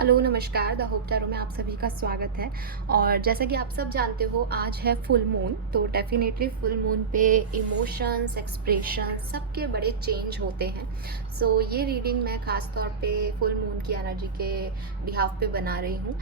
Hello नमस्कार, the hope tarot में आप सभी का स्वागत है। और जैसा कि आप सब जानते हो, आज है फुल मून। तो डेफिनेटली फुल मून पे इमोशंस, एक्सप्रेशन सबके बड़े चेंज होते हैं। सो ये रीडिंग मैं ख़ास तौर पे फुल मून की एनर्जी के बिहाफ पे बना रही हूँ।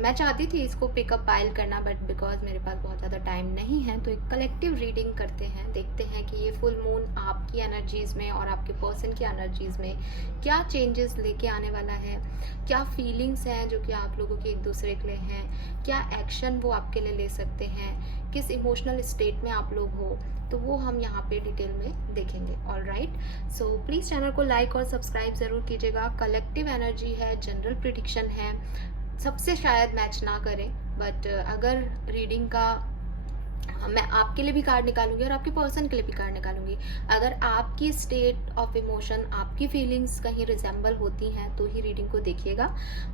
मैं चाहती थी इसको पिकअप पाइल करना, बट बिकॉज मेरे पास बहुत ज़्यादा टाइम नहीं है, तो एक कलेक्टिव रीडिंग करते हैं। देखते हैं कि ये फुल मून आपकी एनर्जीज़ में और आपके पर्सन की एनर्जीज़ में क्या चेंजेस लेके आने वाला है, क्या फीलिंग्स हैं जो कि आप लोगों की एक दूसरे के लिए हैं, क्या एक्शन वो आपके लिए ले सकते हैं, किस इमोशनल स्टेट में आप लोग हो, तो वो हम यहाँ पे डिटेल में देखेंगे। All right, so please channel को लाइक और सब्सक्राइब ज़रूर कीजिएगा। कलेक्टिव एनर्जी है, जनरल प्रिडिक्शन है, सबसे शायद मैच ना करें, बट अगर रीडिंग का मैं आपके लिए भी कार्ड निकालूंगी और आपके पर्सन के लिए भी कार्ड निकालूंगी। अगर आपकी स्टेट ऑफ इमोशन, आपकी फीलिंग्स कहीं रिजेंबल होती हैं तो ही रीडिंग को देखिएगा,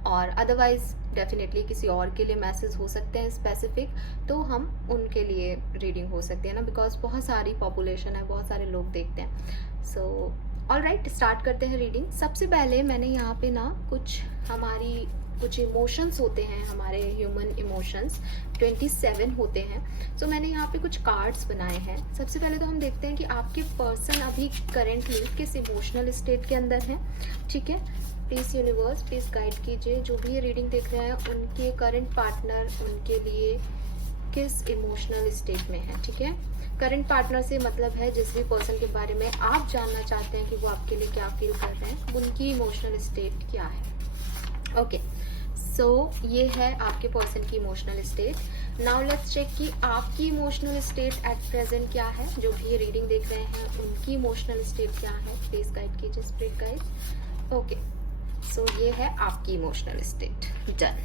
और अदरवाइज डेफिनेटली किसी और के लिए मैसेज हो सकते हैं स्पेसिफिक, तो हम उनके लिए रीडिंग हो सकती है ना, बिकॉज बहुत सारी पॉपुलेशन है, बहुत सारे लोग देखते हैं। सो ऑल राइट, स्टार्ट करते हैं रीडिंग। सबसे पहले मैंने यहाँ पे ना कुछ इमोशंस होते हैं, हमारे ह्यूमन इमोशंस 27 होते हैं। सो मैंने यहाँ पे कुछ कार्ड्स बनाए हैं। सबसे पहले तो हम देखते हैं कि आपके पर्सन अभी करेंटली किस इमोशनल स्टेट के अंदर हैं। ठीक है, प्लीज़ यूनिवर्स प्लीज़ गाइड कीजिए, जो भी ये रीडिंग देख रहे हैं उनके करंट पार्टनर उनके लिए किस इमोशनल स्टेट में है। ठीक है, करंट पार्टनर से मतलब है जिस भी पर्सन के बारे में आप जानना चाहते हैं कि वो आपके लिए क्या फील कर रहे हैं, उनकी इमोशनल स्टेट क्या है। ओके, सो ये है आपके पर्सन की emotional state. Now let's check कि आपकी इमोशनल स्टेट एट प्रेजेंट क्या है। जो भी ये रीडिंग देख रहे हैं उनकी इमोशनल स्टेट क्या है, प्लीज गाइड कीजिए स्पिरिट गाइड। ओके, सो ये है आपकी इमोशनल स्टेट। डन।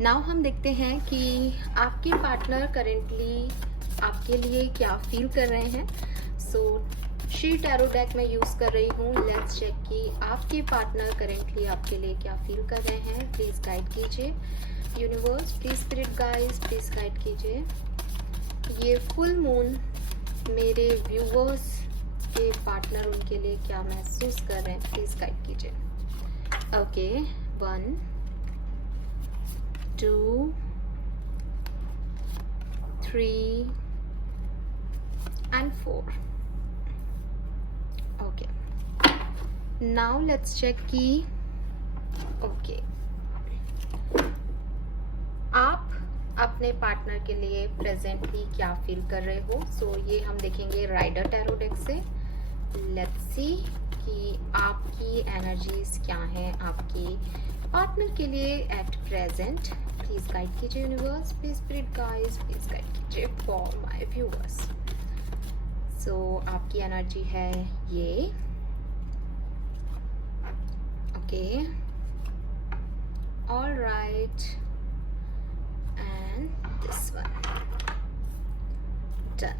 नाउ हम देखते हैं कि आपके पार्टनर करेंटली आपके लिए क्या फील कर रहे हैं। सो शी टैरो डेक मैं यूज कर रही हूँ। लेट्स चेक कि आपके पार्टनर करेंटली आपके लिए क्या फील कर रहे हैं। प्लीज गाइड कीजिए universe, please spirit guides please guide कीजिए। ये फुल मून मेरे व्यूवर्स के पार्टनर उनके लिए क्या महसूस कर रहे हैं, प्लीज गाइड कीजिए। Okay, 1 2 3 and 4. Okay, now let's check कि okay, आप अपने पार्टनर के लिए प्रेजेंटली क्या फील कर रहे हो। सो ये हम देखेंगे राइडर टैरो डेक से। लेट्स सी कि आपकी एनर्जीज क्या हैं आपके पार्टनर के लिए एट प्रेजेंट। प्लीज गाइड कीजिए universe, please spirit guides please guide कीजिए फॉर माय व्यूअर्स। सो आपकी एनर्जी है ये। Okay, all right, and this one. Done.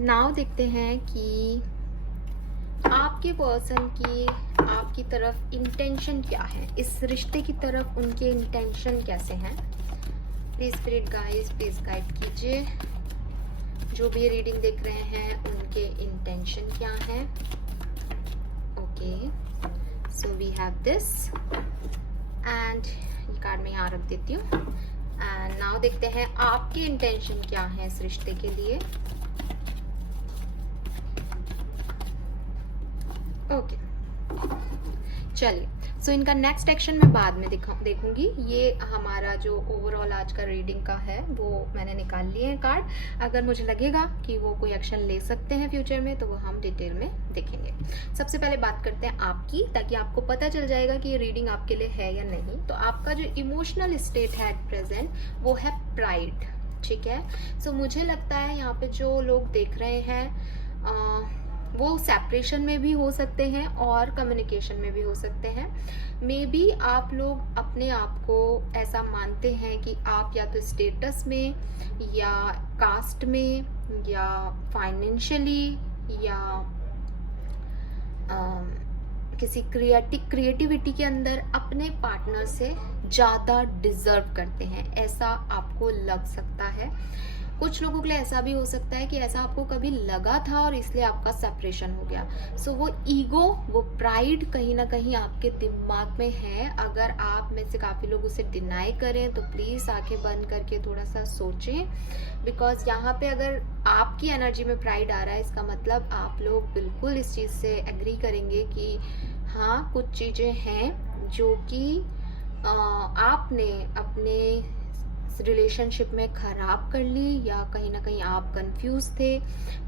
Now देखते हैं कि आपके पर्सन की आपकी तरफ इंटेंशन क्या है, इस रिश्ते की तरफ उनके इंटेंशन कैसे हैं। Please spirit guides please guide कीजिए, जो भी रीडिंग देख रहे हैं उनके इंटेंशन क्या है। Okay, so we have this, and ये कार्ड मैं यहाँ रख देती हूँ। एंड नाउ देखते हैं आपके इंटेंशन क्या है इस रिश्ते के लिए। ओके, चलिए, सो इनका नेक्स्ट एक्शन मैं बाद में देखूंगी। ये हमारा जो ओवरऑल आज का रीडिंग का है वो मैंने निकाल लिए हैं कार्ड। अगर मुझे लगेगा कि वो कोई एक्शन ले सकते हैं फ्यूचर में तो वो हम डिटेल में देखेंगे। सबसे पहले बात करते हैं आपकी, ताकि आपको पता चल जाएगा कि ये रीडिंग आपके लिए है या नहीं। तो आपका जो इमोशनल स्टेट है एट प्रेजेंट वो है प्राइड। ठीक है, सो मुझे लगता है यहाँ पे जो लोग देख रहे हैं वो सेपरेशन में भी हो सकते हैं और कम्युनिकेशन में भी हो सकते हैं। मे बी आप लोग अपने आप को ऐसा मानते हैं कि आप या तो स्टेटस में या कास्ट में या फाइनेंशियली या किसी क्रिएटिविटी के अंदर अपने पार्टनर से ज़्यादा डिजर्व करते हैं, ऐसा आपको लग सकता है। कुछ लोगों के लिए ऐसा भी हो सकता है कि ऐसा आपको कभी लगा था और इसलिए आपका सेपरेशन हो गया। सो वो ईगो, वो प्राइड कहीं ना कहीं आपके दिमाग में है। अगर आप में से काफ़ी लोग उसे डिनाई करें तो प्लीज़ आंखें बंद करके थोड़ा सा सोचें, बिकॉज यहाँ पे अगर आपकी एनर्जी में प्राइड आ रहा है, इसका मतलब आप लोग बिल्कुल इस चीज़ से एग्री करेंगे कि हाँ, कुछ चीज़ें हैं जो कि आपने अपने रिलेशनशिप में ख़राब कर ली, या कहीं ना कहीं आप कंफ्यूज थे,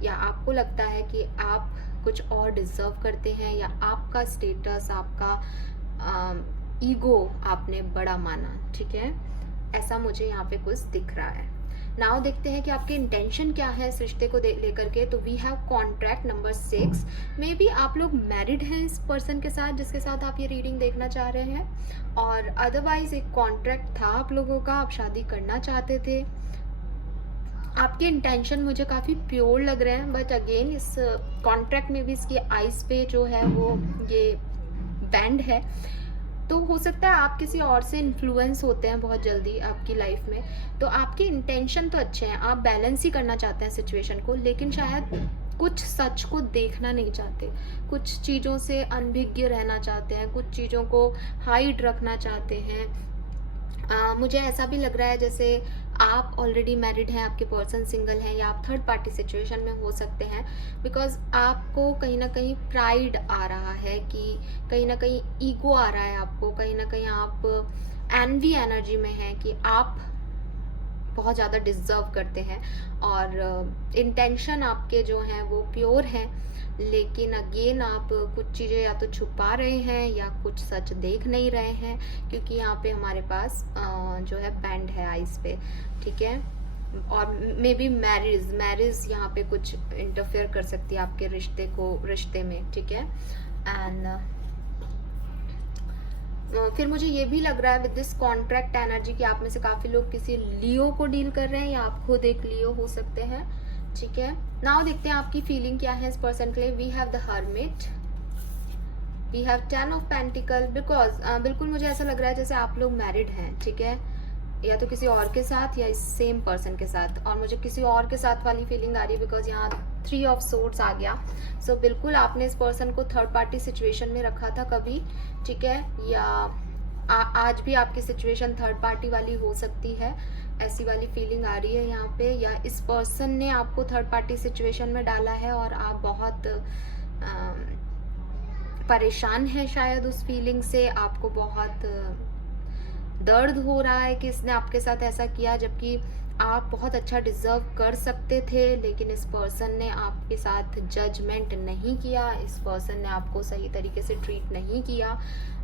या आपको लगता है कि आप कुछ और डिज़र्व करते हैं, या आपका स्टेटस, आपका ईगो आपने बड़ा माना। ठीक है, ऐसा मुझे यहाँ पे कुछ दिख रहा है। नाउ देखते हैं कि आपके इंटेंशन क्या है इस रिश्ते को लेकर के। तो we have contract number 6। Maybe आप लोग मैरिड हैं इस पर्सन के साथ जिसके साथ आप ये रीडिंग देखना चाह रहे हैं, और अदरवाइज एक कॉन्ट्रैक्ट था आप लोगों का, आप शादी करना चाहते थे। आपके इंटेंशन मुझे काफ़ी प्योर लग रहे हैं, बट अगेन इस कॉन्ट्रैक्ट में भी इसकी आइज पे जो है वो ये बैंड है। तो हो सकता है आप किसी और से इन्फ्लुएंस होते हैं बहुत जल्दी आपकी लाइफ में। तो आपके इंटेंशन तो अच्छे हैं, आप बैलेंस ही करना चाहते हैं सिचुएशन को, लेकिन शायद कुछ सच को देखना नहीं चाहते, कुछ चीज़ों से अनभिज्ञ रहना चाहते हैं, कुछ चीज़ों को हाइड रखना चाहते हैं। मुझे ऐसा भी लग रहा है जैसे आप ऑलरेडी मैरिड हैं, आपके पर्सन सिंगल हैं, या आप थर्ड पार्टी सिचुएशन में हो सकते हैं, बिकॉज आपको कहीं ना कहीं प्राइड आ रहा है, कि कहीं ना कहीं ईगो आ रहा है आपको, कहीं ना कहीं आप एनवी एनर्जी में हैं कि आप बहुत ज़्यादा डिज़र्व करते हैं, और इंटेंशन आपके जो हैं वो प्योर हैं, लेकिन अगेन आप कुछ चीज़ें या तो छुपा रहे हैं या कुछ सच देख नहीं रहे हैं, क्योंकि यहाँ पे हमारे पास जो है बैंड है आइस पे। ठीक है, और मे बी मैरिज यहाँ पे कुछ इंटरफेयर कर सकती है आपके रिश्ते में। ठीक है, एंड फिर मुझे ये भी लग रहा है विद दिस कॉन्ट्रैक्ट एनर्जी कि आप में से काफ़ी लोग किसी लियो को डील कर रहे हैं, या आप खुद एक लियो हो सकते हैं। ठीक है, नाउ देखते हैं आपकी फीलिंग क्या है इस पर्सन के लिए। We have the hermit, we have 10 of pentacle, because बिल्कुल मुझे ऐसा लग रहा है जैसे आप लोग मैरिड हैं। ठीक है, या तो किसी और के साथ या इस सेम पर्सन के साथ, और मुझे किसी और के साथ वाली फीलिंग आ रही है बिकॉज यहाँ 3 ऑफ सोर्ड्स आ गया। सो बिल्कुल आपने इस पर्सन को थर्ड पार्टी सिचुएशन में रखा था कभी। ठीक है, या आज भी आपकी सिचुएशन थर्ड पार्टी वाली हो सकती है, ऐसी वाली फीलिंग आ रही है यहाँ पे, या इस पर्सन ने आपको थर्ड पार्टी सिचुएशन में डाला है और आप बहुत परेशान हैं शायद उस फीलिंग से, आपको बहुत दर्द हो रहा है कि इसने आपके साथ ऐसा किया, जबकि आप बहुत अच्छा डिजर्व कर सकते थे, लेकिन इस पर्सन ने आपके साथ जजमेंट नहीं किया, इस पर्सन ने आपको सही तरीके से ट्रीट नहीं किया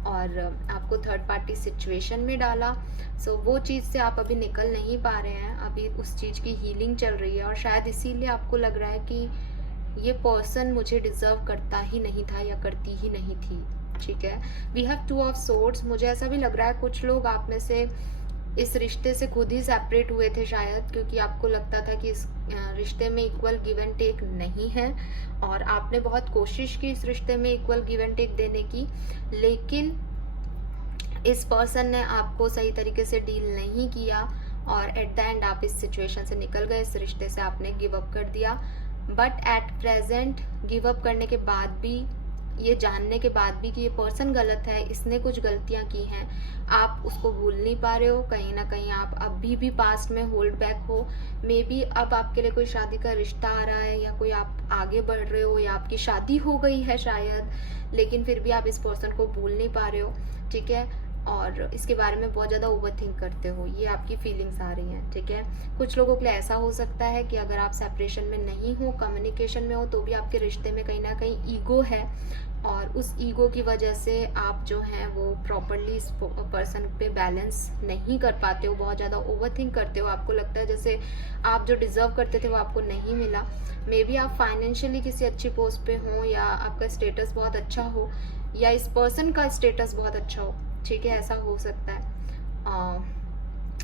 और आपको थर्ड पार्टी सिचुएशन में डाला। सो वो चीज़ से आप अभी निकल नहीं पा रहे हैं, अभी उस चीज़ की हीलिंग चल रही है, और शायद इसीलिए आपको लग रहा है कि ये पर्सन मुझे डिजर्व करता ही नहीं था या करती ही नहीं थी। ठीक है, वी हैव 2 ऑफ सोर्ड्स। मुझे ऐसा भी लग रहा है कुछ लोग आप में से इस रिश्ते से खुद ही सेपरेट हुए थे शायद, क्योंकि आपको लगता था कि इस रिश्ते में इक्वल गिव एंड टेक नहीं है, और आपने बहुत कोशिश की इस रिश्ते में इक्वल गिव एंड टेक देने की, लेकिन इस पर्सन ने आपको सही तरीके से डील नहीं किया, और एट द एंड आप इस सिचुएशन से निकल गए, इस रिश्ते से आपने गिव अप कर दिया। But at present give up करने के बाद भी, ये जानने के बाद भी कि ये पर्सन गलत है, इसने कुछ गलतियां की हैं, आप उसको भूल नहीं पा रहे हो, कहीं ना कहीं आप अभी भी पास्ट में होल्ड बैक हो। मे बी अब आपके लिए कोई शादी का रिश्ता आ रहा है, या कोई आप आगे बढ़ रहे हो, या आपकी शादी हो गई है शायद, लेकिन फिर भी आप इस पर्सन को भूल नहीं पा रहे हो। ठीक है, और इसके बारे में बहुत ज़्यादा ओवरथिंक करते हो, ये आपकी फीलिंग्स आ रही हैं। ठीक है, कुछ लोगों के लिए ऐसा हो सकता है कि अगर आप सेपरेशन में नहीं हो, कम्युनिकेशन में हो, तो भी आपके रिश्ते में कहीं ना कहीं ईगो है, और उस ईगो की वजह से आप जो हैं वो प्रॉपरली इस पर्सन पे बैलेंस नहीं कर पाते हो, बहुत ज़्यादा ओवरथिंक करते हो, आपको लगता है जैसे आप जो डिज़र्व करते थे वो आपको नहीं मिला। मे बी आप फाइनेंशियली किसी अच्छी पोस्ट पे हो, या आपका स्टेटस बहुत अच्छा हो, या इस पर्सन का स्टेटस बहुत अच्छा हो। ठीक है, ऐसा हो सकता है,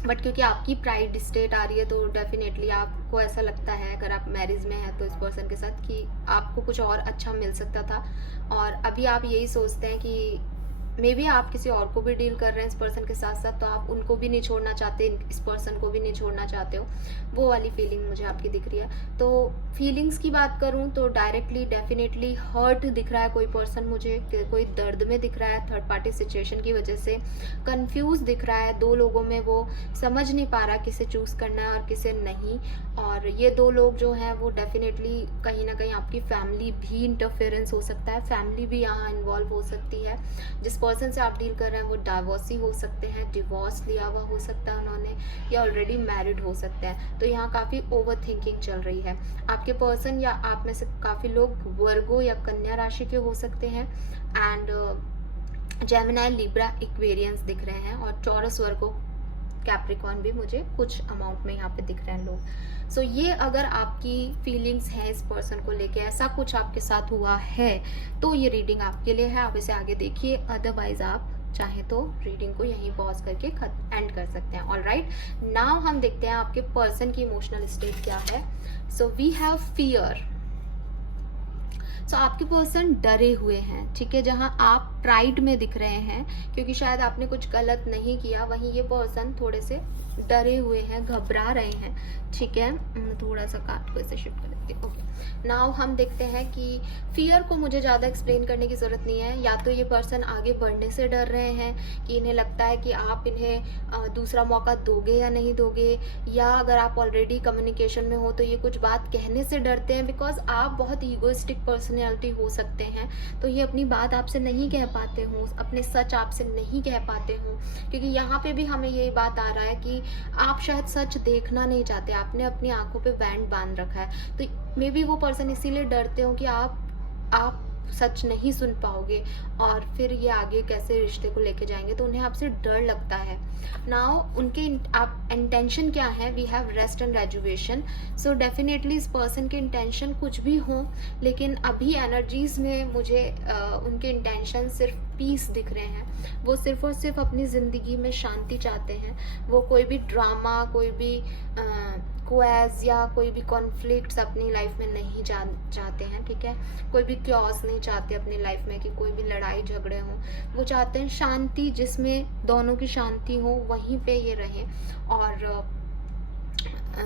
बट क्योंकि आपकी प्राइड स्टेट आ रही है, तो डेफिनेटली आपको ऐसा लगता है, अगर आप मैरिज में हैं तो इस पर्सन के साथ, कि आपको कुछ और अच्छा मिल सकता था, और अभी आप यही सोचते हैं कि मे बी आप किसी और को भी डील कर रहे हैं इस पर्सन के साथ साथ, तो आप उनको भी नहीं छोड़ना चाहते, इस पर्सन को भी नहीं छोड़ना चाहते हो, वो वाली फीलिंग मुझे आपकी दिख रही है। तो फीलिंग्स की बात करूं तो डायरेक्टली डेफिनेटली हर्ट दिख रहा है कोई पर्सन मुझे, कोई दर्द में दिख रहा है थर्ड पार्टी सिचुएशन की वजह से, कंफ्यूज दिख रहा है, दो लोगों में वो समझ नहीं पा रहा किसे चूज करना है और किसे नहीं। और ये दो लोग जो हैं वो डेफिनेटली कहीं ना कहीं आपकी फैमिली भी इंटरफेरेंस हो सकता है, फैमिली भी यहाँ इन्वॉल्व हो सकती है। जिस पर्सन से आप डील कर रहे हैं वो डाइवोर्सी हो सकते हैं, डिवोर्स लिया हुआ हो सकता है उन्होंने, या ऑलरेडी मैरिड हो सकते हैं। तो यहाँ काफ़ी ओवर थिंकिंग चल रही है। आपके पर्सन या आप में से काफ़ी लोग वर्गो या कन्या राशि के हो सकते हैं, एंड जेमिनाई, लिब्रा, एक्वेरियंस दिख रहे हैं, और टॉरस, वर्गो, कैप्रिकॉर्न भी मुझे कुछ अमाउंट में यहाँ पे दिख रहे हैं लोग। सो ये अगर आपकी फीलिंग्स है इस पर्सन को लेके, ऐसा कुछ आपके साथ हुआ है, तो ये रीडिंग आपके लिए है, आप इसे आगे देखिए। अदरवाइज आप चाहे तो रीडिंग को यहीं पॉज करके एंड कर सकते हैं। ऑलराइट, नाउ हम देखते हैं आपके पर्सन की इमोशनल स्टेट क्या है। So we have fear. So आपके पर्सन डरे हुए हैं, ठीक है। जहां आप प्राइड में दिख रहे हैं क्योंकि शायद आपने कुछ गलत नहीं किया, वहीं ये पर्सन थोड़े से डरे हुए हैं, घबरा रहे हैं, ठीक है। थोड़ा सा कार्ड को ऐसे शिफ्ट कर देते हैं। ओके, नाउ हम देखते हैं कि फियर को मुझे ज़्यादा एक्सप्लेन करने की ज़रूरत नहीं है। या तो ये पर्सन आगे बढ़ने से डर रहे हैं कि इन्हें लगता है कि आप इन्हें दूसरा मौका दोगे या नहीं दोगे, या अगर आप ऑलरेडी कम्युनिकेशन में हो तो ये कुछ बात कहने से डरते हैं, बिकॉज आप बहुत ईगोइस्टिक पर्सनैलिटी हो सकते हैं, तो ये अपनी बात आपसे नहीं कह पाते हो, अपने सच आपसे नहीं कह पाते हो, क्योंकि यहाँ पे भी हमें यही बात आ रहा है कि आप शायद सच देखना नहीं चाहते, आपने अपनी आंखों पे बैंड बांध रखा है। तो मे बी वो पर्सन इसीलिए डरते हो कि आप सच नहीं सुन पाओगे और फिर ये आगे कैसे रिश्ते को लेके जाएंगे, तो उन्हें आपसे डर लगता है। नाउ उनके आप इंटेंशन क्या है, we have rest and graduation. सो डेफिनेटली इस पर्सन के इंटेंशन कुछ भी हो, लेकिन अभी एनर्जीज में मुझे उनके इंटेंशन सिर्फ पीस दिख रहे हैं। वो सिर्फ और सिर्फ अपनी ज़िंदगी में शांति चाहते हैं। वो कोई भी ड्रामा, कोई भी क्वेज या कोई भी कॉन्फ्लिक्ट्स अपनी लाइफ में नहीं चाहते हैं, ठीक है। कोई भी क्योस नहीं चाहते अपनी लाइफ में कि कोई भी लड़ाई झगड़े हों। वो चाहते हैं शांति, जिसमें दोनों की शांति हो, वहीं पे ये रहें, और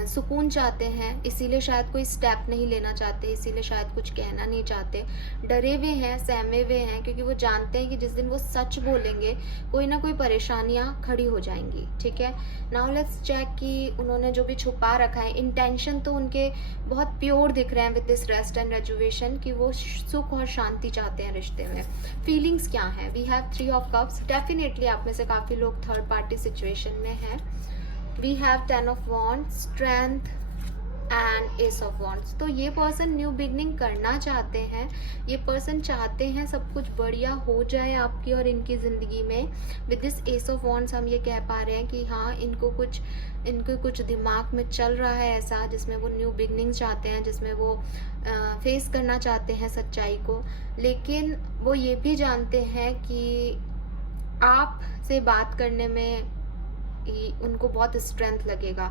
सुकून चाहते हैं। इसीलिए शायद कोई स्टेप नहीं लेना चाहते, इसीलिए शायद कुछ कहना नहीं चाहते, डरे हुए हैं, सहमे हुए हैं, क्योंकि वो जानते हैं कि जिस दिन वो सच बोलेंगे कोई ना कोई परेशानियां खड़ी हो जाएंगी, ठीक है। नाउ लेट्स चेक कि उन्होंने जो भी छुपा रखा है, इंटेंशन तो उनके बहुत प्योर दिख रहे हैं with this rest and graduation, कि वो सुख और शांति चाहते हैं रिश्ते में। फीलिंग्स क्या है, we have 3 of cups. Definitely आप में से काफ़ी लोग थर्ड पार्टी सिचुएशन में है। We have 10 of Wands, Strength and Ace of Wands। तो ये पर्सन न्यू बिगनिंग करना चाहते हैं, ये पर्सन चाहते हैं सब कुछ बढ़िया हो जाए आपकी और इनकी ज़िंदगी में। With this Ace of Wands हम ये कह पा रहे हैं कि हाँ, इनको कुछ दिमाग में चल रहा है ऐसा, जिसमें वो न्यू बिगनिंग चाहते हैं, जिसमें वो फेस करना चाहते हैं सच्चाई को। लेकिन वो ये भी जानते हैं कि आप से बात करने में उनको बहुत स्ट्रेंथ लगेगा,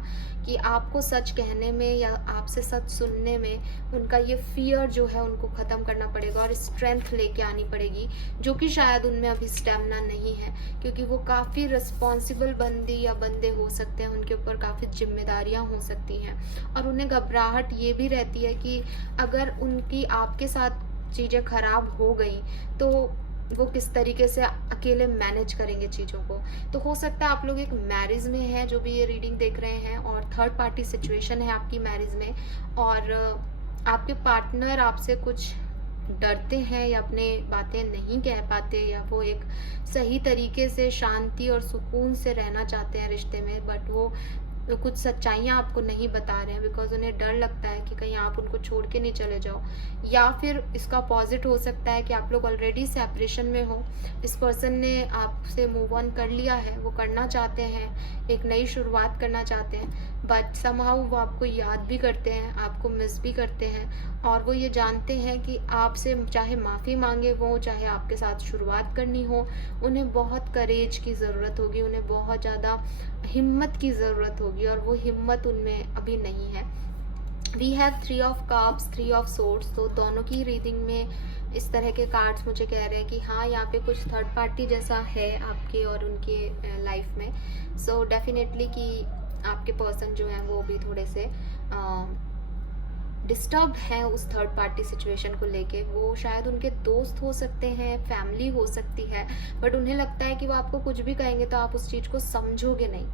कि आपको सच कहने में या आपसे सच सुनने में उनका ये फियर जो है उनको ख़त्म करना पड़ेगा और स्ट्रेंथ लेके आनी पड़ेगी, जो कि शायद उनमें अभी स्टेमिना नहीं है, क्योंकि वो काफ़ी रिस्पॉन्सिबल बंदी या बंदे हो सकते हैं, उनके ऊपर काफ़ी जिम्मेदारियां हो सकती हैं, और उन्हें घबराहट ये भी रहती है कि अगर उनकी आपके साथ चीज़ें खराब हो गई तो वो किस तरीके से अकेले मैनेज करेंगे चीज़ों को। तो हो सकता है आप लोग एक मैरिज में हैं जो भी ये रीडिंग देख रहे हैं, और थर्ड पार्टी सिचुएशन है आपकी मैरिज में, और आपके पार्टनर आपसे कुछ डरते हैं या अपने बातें नहीं कह पाते, या वो एक सही तरीके से शांति और सुकून से रहना चाहते हैं रिश्ते में, बट वो कुछ सच्चाइयाँ आपको नहीं बता रहे हैं, बिकॉज उन्हें डर लगता है कि कहीं आप उनको छोड़ के नहीं चले जाओ। या फिर इसका अपोजिट हो सकता है कि आप लोग ऑलरेडी सेपरेशन में हो, इस पर्सन ने आपसे मूव ऑन कर लिया है, वो करना चाहते हैं, एक नई शुरुआत करना चाहते हैं, बट समहाउ वो आपको याद भी करते हैं, आपको मिस भी करते हैं, और वो ये जानते हैं कि आपसे चाहे माफ़ी मांगे वो, चाहे आपके साथ शुरुआत करनी हो, उन्हें बहुत करेज की ज़रूरत होगी, उन्हें बहुत ज़्यादा हिम्मत की ज़रूरत होगी, और वो हिम्मत उनमें अभी नहीं है। We have 3 of cups, 3 of swords. तो दोनों की रीडिंग में इस तरह के कार्ड्स मुझे कह रहे हैं कि हाँ, यहाँ पे कुछ थर्ड पार्टी जैसा है आपके और उनके लाइफ में। सो डेफिनेटली कि आपके पर्सन जो हैं वो भी थोड़े से डिस्टर्ब हैं उस थर्ड पार्टी सिचुएशन को लेके। वो शायद उनके दोस्त हो सकते हैं, फैमिली हो सकती है, बट उन्हें लगता है कि वो आपको कुछ भी कहेंगे तो आप उस चीज़ को समझोगे नहीं,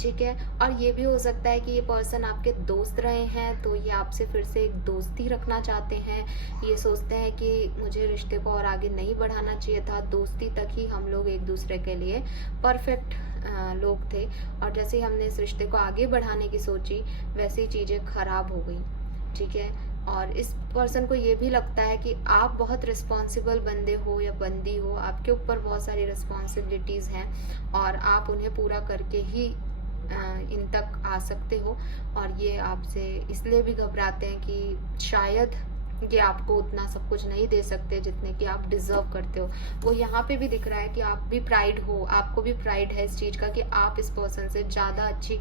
ठीक है। और ये भी हो सकता है कि ये पर्सन आपके दोस्त रहे हैं, तो ये आपसे फिर से एक दोस्ती रखना चाहते हैं। ये सोचते हैं कि मुझे रिश्ते को और आगे नहीं बढ़ाना चाहिए था, दोस्ती तक ही हम लोग एक दूसरे के लिए परफेक्ट लोग थे, और जैसे ही हमने इस रिश्ते को आगे बढ़ाने की सोची वैसे ही चीज़ें खराब हो गई, ठीक है। और इस पर्सन को ये भी लगता है कि आप बहुत रिस्पॉन्सिबल बंदे हो या बंदी हो, आपके ऊपर बहुत सारी रिस्पॉन्सिबिलिटीज़ हैं और आप उन्हें पूरा करके ही इन तक आ सकते हो। और ये आपसे इसलिए भी घबराते हैं कि शायद ये आपको उतना सब कुछ नहीं दे सकते जितने कि आप डिजर्व करते हो। वो यहाँ पे भी दिख रहा है कि आप भी प्राइड हो, आपको भी प्राइड है इस चीज़ का कि आप इस पर्सन से ज़्यादा अच्छी,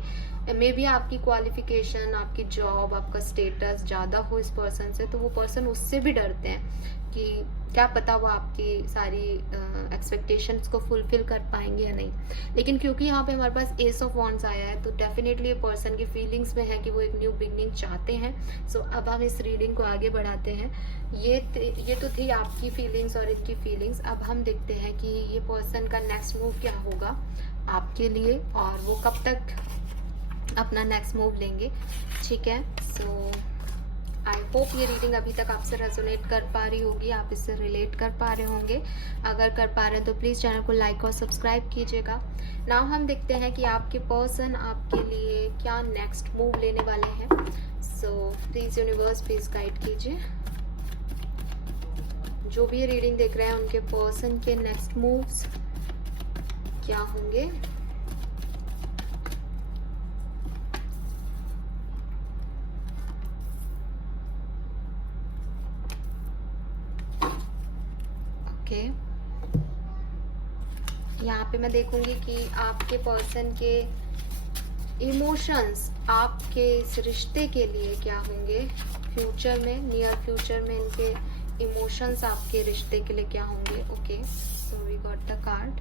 मे बी आपकी क्वालिफिकेशन, आपकी जॉब, आपका स्टेटस ज़्यादा हो इस पर्सन से, तो वो पर्सन उससे भी डरते हैं कि क्या पता वो आपकी सारी एक्सपेक्टेशंस को फुलफिल कर पाएंगे या नहीं। लेकिन क्योंकि यहाँ पे हमारे पास एस ऑफ वॉन्ड्स आया है, तो डेफिनेटली ये पर्सन की फीलिंग्स में है कि वो एक न्यू बिगनिंग चाहते हैं। सो अब हम इस रीडिंग को आगे बढ़ाते हैं। ये तो थी आपकी फीलिंग्स और इनकी फीलिंग्स। अब हम देखते हैं कि ये पर्सन का नेक्स्ट मूव क्या होगा आपके लिए और वो कब तक अपना नेक्स्ट मूव लेंगे, ठीक है। सो आई होप ये रीडिंग अभी तक आपसे रेजोनेट कर पा रही होगी, आप इससे रिलेट कर पा रहे होंगे। अगर कर पा रहे हैं तो प्लीज़ चैनल को लाइक और सब्सक्राइब कीजिएगा। नाउ हम देखते हैं कि आपके पर्सन आपके लिए क्या नेक्स्ट मूव लेने वाले हैं। So please universe please guide कीजिए। जो भी ये रीडिंग देख रहे हैं उनके पर्सन के नेक्स्ट मूव्स क्या होंगे। यहाँ पे मैं देखूंगी कि आपके पर्सन के इमोशंस आपके इस रिश्ते के लिए क्या होंगे फ्यूचर में, नियर फ्यूचर में इनके इमोशंस आपके रिश्ते के लिए क्या होंगे। Okay, so we got the card.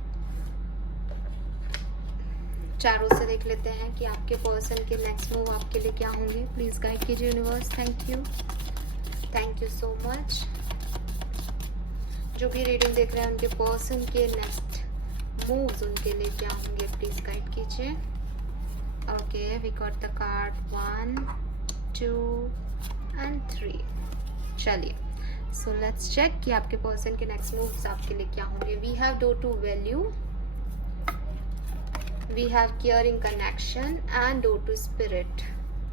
चारों से देख लेते हैं कि आपके पर्सन के नेक्स्ट मूव आपके लिए क्या होंगे। प्लीज गाइड कीजिए universe. Thank you so much. जो भी रीडिंग देख रहे हैं उनके पर्सन के नेक्स्ट मूव्स उनके लिए क्या होंगे, प्लीज गाइड कीजिए। Okay, we got the card 1, 2 and 3। चलिए, सो लेट्स चेक कि आपके पर्सन के नेक्स्ट मूव्स आपके लिए क्या होंगे। We have door to value, we have caring connection and door to spirit.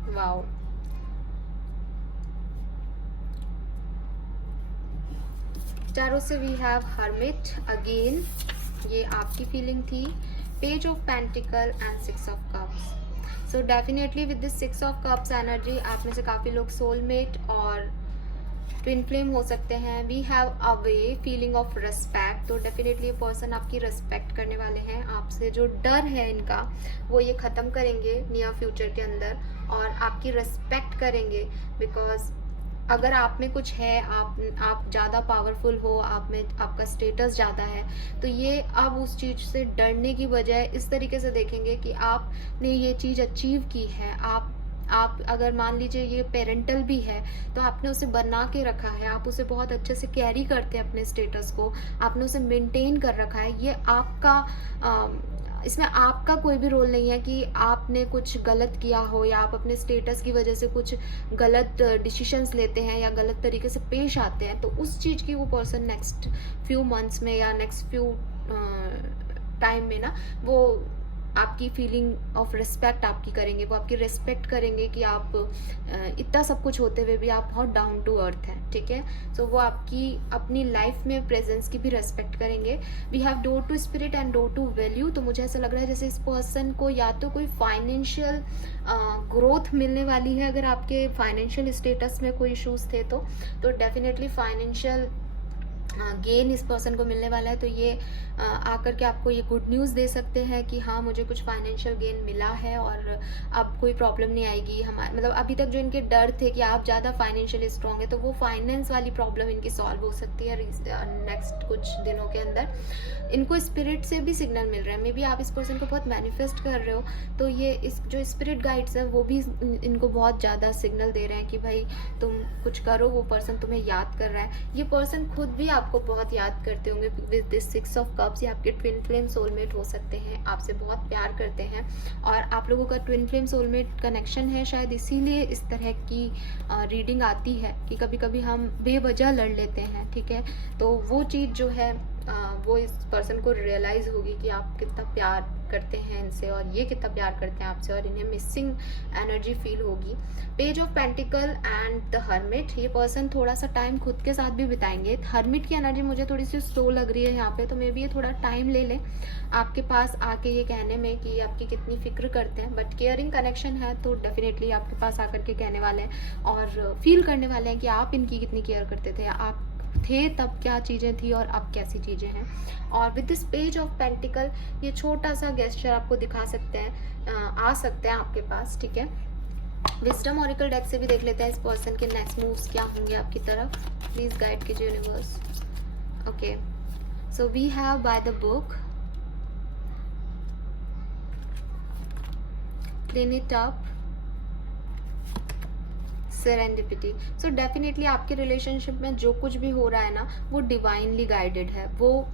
Wow, चारों से वी हैव हर्मिट अगेन, ये आपकी फीलिंग थी। Page of pentacle and 6 of cups. So definitely with this 6 of cups energy आप में से काफ़ी लोग सोलमेट और ट्विन फ्लेम हो सकते हैं। We have a way feeling of respect, तो डेफिनेटली ये पर्सन आपकी रिस्पेक्ट करने वाले हैं। आपसे जो डर है इनका वो ये ख़त्म करेंगे नियर फ्यूचर के अंदर और आपकी रिस्पेक्ट करेंगे। बिकॉज अगर आप में कुछ है, आप ज़्यादा पावरफुल हो, आप में आपका स्टेटस ज़्यादा है, तो ये अब उस चीज़ से डरने की बजाय इस तरीके से देखेंगे कि आपने ये चीज़ अचीव की है। आप अगर मान लीजिए ये पेरेंटल भी है तो आपने उसे बना के रखा है, आप उसे बहुत अच्छे से कैरी करते हैं अपने स्टेटस को, आपने उसे मेंटेन कर रखा है। ये आपका इसमें आपका कोई भी रोल नहीं है कि आपने कुछ गलत किया हो या आप अपने स्टेटस की वजह से कुछ गलत डिसीजंस लेते हैं या गलत तरीके से पेश आते हैं। तो उस चीज़ की वो पर्सन नेक्स्ट फ्यू मंथ्स में या नेक्स्ट फ्यू टाइम में ना वो आपकी फीलिंग ऑफ रिस्पेक्ट आपकी करेंगे, वो आपकी रिस्पेक्ट करेंगे कि आप इतना सब कुछ होते हुए भी आप बहुत डाउन टू अर्थ हैं, ठीक है। सो वो आपकी अपनी लाइफ में प्रेजेंस की भी रिस्पेक्ट करेंगे। We have door to spirit and door to value, तो मुझे ऐसा लग रहा है जैसे इस पर्सन को या तो कोई फाइनेंशियल ग्रोथ मिलने वाली है। अगर आपके फाइनेंशियल स्टेटस में कोई इशूज़ थे तो डेफिनेटली फाइनेंशियल गेन इस पर्सन को मिलने वाला है। तो ये आकर के आपको ये गुड न्यूज़ दे सकते हैं कि हाँ, मुझे कुछ फाइनेंशियल गेन मिला है और अब कोई प्रॉब्लम नहीं आएगी। हमारे मतलब अभी तक जो इनके डर थे कि आप ज़्यादा फाइनेंशियली स्ट्रॉन्ग है, तो वो फाइनेंस वाली प्रॉब्लम इनकी सॉल्व हो सकती है नेक्स्ट कुछ दिनों के अंदर। इनको स्पिरिट से भी सिग्नल मिल रहा है, मे बी आप इस पर्सन को बहुत मैनिफेस्ट कर रहे हो, तो ये इस जो स्पिरिट गाइड्स है वो भी इनको बहुत ज़्यादा सिग्नल दे रहे हैं कि भाई तुम कुछ करो, वो पर्सन तुम्हें याद कर रहा है। ये पर्सन खुद भी आपको बहुत याद करते होंगे विद दिस 6 ऑफ कप्स। ये आपके ट्विन फ्लेम सोलमेट हो सकते हैं, आपसे बहुत प्यार करते हैं और आप लोगों का ट्विन फ्लेम सोलमेट कनेक्शन है, शायद इसीलिए इस तरह की रीडिंग आती है कि कभी कभी हम बेवजह लड़ लेते हैं, ठीक है। तो वो चीज़ जो है वो इस पर्सन को रियलाइज़ होगी कि आप कितना प्यार करते हैं इनसे और ये कितना प्यार करते हैं आपसे, और इन्हें मिसिंग एनर्जी फील होगी। Page of pentacle and the hermit, ये पर्सन थोड़ा सा टाइम खुद के साथ भी बिताएंगे। हर्मिट की एनर्जी मुझे थोड़ी सी स्लो लग रही है यहाँ पे, तो मे बी ये थोड़ा टाइम ले लें आपके पास आके ये कहने में कि ये आपकी कितनी फिक्र करते हैं। बट केयरिंग कनेक्शन है तो डेफिनेटली आपके पास आकर के कहने वाले हैं और फील करने वाले हैं कि आप इनकी कितनी केयर करते थे, आप थे तब क्या चीज़ें थी और अब कैसी चीज़ें हैं। और with this page of pentacle ये छोटा सा गेस्चर आपको दिखा सकते हैं, आ सकते हैं आपके पास, ठीक है। विजडम ऑरिकल डेक से भी देख लेते हैं इस पर्सन के नेक्स्ट मूव्स क्या होंगे आपकी तरफ। प्लीज गाइड कीजिए universe. Okay, so we have by the book, clean it up, serendipity. So definitely आपके रिलेशनशिप में जो कुछ भी हो रहा है ना वो डिवाइनली गाइडेड है, वो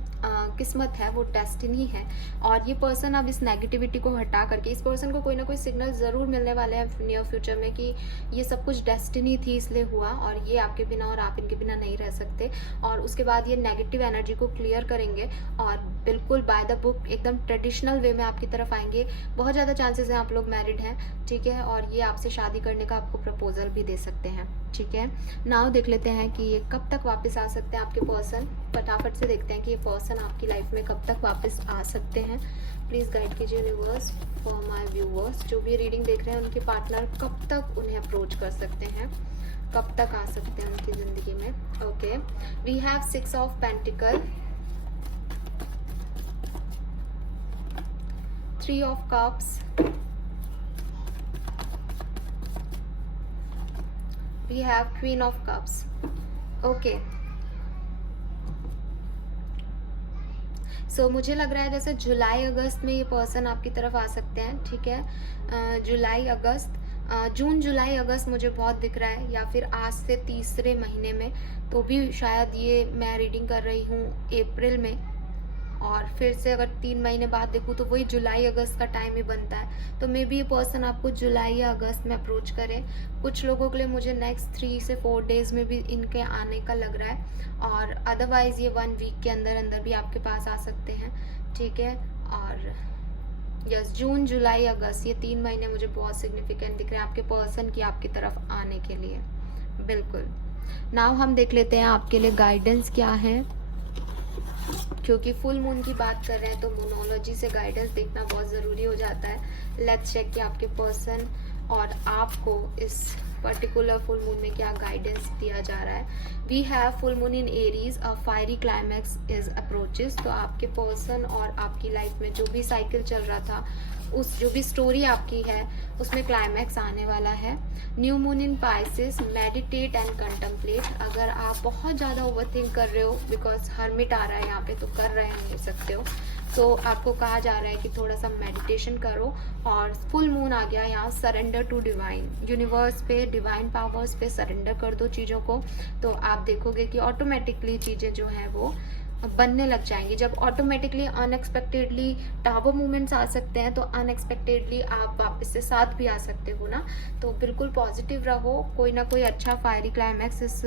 किस्मत है, वो डेस्टिनी है। और ये पर्सन अब इस नेगेटिविटी को हटा करके, इस पर्सन को कोई ना कोई सिग्नल ज़रूर मिलने वाले हैं नियर फ्यूचर में कि ये सब कुछ डेस्टिनी थी इसलिए हुआ और ये आपके बिना और आप इनके बिना नहीं रह सकते। और उसके बाद ये नेगेटिव एनर्जी को क्लियर करेंगे और बिल्कुल बाय द बुक एकदम ट्रेडिशनल वे में आपकी तरफ आएंगे। बहुत ज़्यादा चांसेस हैं आप लोग मैरिड हैं, ठीक है, और ये आपसे शादी करने का आपको प्रपोजल भी दे सकते हैं, ठीक है। नाउ देख लेते हैं कि ये कब तक वापस आ सकते हैं आपके पर्सन। फटाफट से देखते हैं कि ये पर्सन आपकी लाइफ में कब तक वापस आ सकते हैं। प्लीज़ गाइड कीजिए यूनिवर्स फॉर माय व्यूवर्स। जो भी रीडिंग देख रहे हैं उनके पार्टनर कब तक उन्हें अप्रोच कर सकते हैं, कब तक आ सकते हैं उनकी ज़िंदगी में। Okay, we have 6 of pentacle, 3 of cups, we have queen of cups. okay, so मुझे लग रहा है जैसे जुलाई अगस्त में ये पर्सन आपकी तरफ आ सकते हैं, ठीक है। जुलाई अगस्त, जून जुलाई अगस्त मुझे बहुत दिख रहा है, या फिर आज से तीसरे महीने में, तो भी शायद ये मैं रीडिंग कर रही हूँ अप्रैल में, और फिर से अगर 3 महीने बाद देखूँ तो वही जुलाई अगस्त का टाइम ही बनता है। तो मे बी ये पर्सन आपको जुलाई या अगस्त में अप्रोच करें। कुछ लोगों के लिए मुझे नेक्स्ट 3 से 4 डेज में भी इनके आने का लग रहा है, और अदरवाइज ये 1 वीक के अंदर अंदर भी आपके पास आ सकते हैं, ठीक है। और यस, जून जुलाई अगस्त ये 3 महीने मुझे बहुत सिग्निफिकेंट दिख रहे हैं आपके पर्सन की आपकी तरफ आने के लिए, बिल्कुल। नाउ हम देख लेते हैं आपके लिए गाइडेंस क्या है, क्योंकि फुल मून की बात कर रहे हैं तो मोनोलॉजी से गाइडेंस देखना बहुत ज़रूरी हो जाता है। लेट्स चेक कि आपके पर्सन और आपको इस पर्टिकुलर फुल मून में क्या गाइडेंस दिया जा रहा है। We have full moon in Aries, a fiery climax is approaches. तो आपके पर्सन और आपकी लाइफ में जो भी साइकिल चल रहा था, उस जो भी स्टोरी आपकी है उसमें क्लाइमैक्स आने वाला है। New moon in Pisces, meditate and contemplate. अगर आप बहुत ज़्यादा ओवरथिंक कर रहे हो, बिकॉज हर्मिट आ रहा है यहाँ पे तो कर रहे हो सकते हो, तो आपको कहा जा रहा है कि थोड़ा सा मेडिटेशन करो। और फुल मून आ गया यहाँ, सरेंडर टू डिवाइन, यूनिवर्स पे, डिवाइन पावर्स पे सरेंडर कर दो चीज़ों को, तो आप देखोगे कि ऑटोमेटिकली चीज़ें जो हैं वो बनने लग जाएंगी। जब ऑटोमेटिकली अनएक्सपेक्टेडली टावर मूवमेंट्स आ सकते हैं, तो अनएक्सपेक्टेडली आप वापस से साथ भी आ सकते हो ना। तो बिल्कुल पॉजिटिव रहो, कोई ना कोई अच्छा फायरी क्लाइमैक्स इस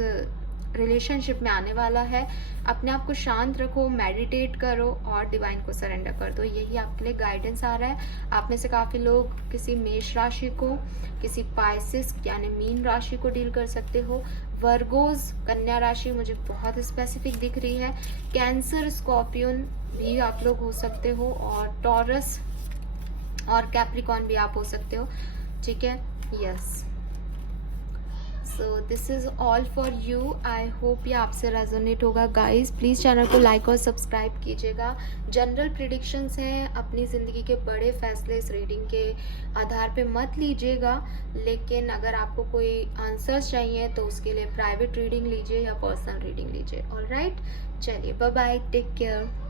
रिलेशनशिप में आने वाला है। अपने आप को शांत रखो, मेडिटेट करो और डिवाइन को सरेंडर कर दो। यही आपके लिए गाइडेंस आ रहा है। आप में से काफ़ी लोग किसी मेष राशि को, किसी पाइसेस यानी मीन राशि को डील कर सकते हो। वर्गोज कन्या राशि मुझे बहुत स्पेसिफिक दिख रही है। कैंसर स्कॉर्पियन भी आप लोग हो सकते हो, और टॉरस और कैप्रिकॉन भी आप हो सकते हो, ठीक है। Yes, so this is all for you. I hope ये आपसे रेजोनेट होगा गाइस। प्लीज़ चैनल को लाइक और सब्सक्राइब कीजिएगा। जनरल प्रिडिक्शंस हैं, अपनी ज़िंदगी के बड़े फैसले इस रीडिंग के आधार पे मत लीजिएगा, लेकिन अगर आपको कोई आंसर्स चाहिए तो उसके लिए प्राइवेट रीडिंग लीजिए या पर्सनल रीडिंग लीजिए। ऑलराइट, चलिए बाय बाय, टेक केयर।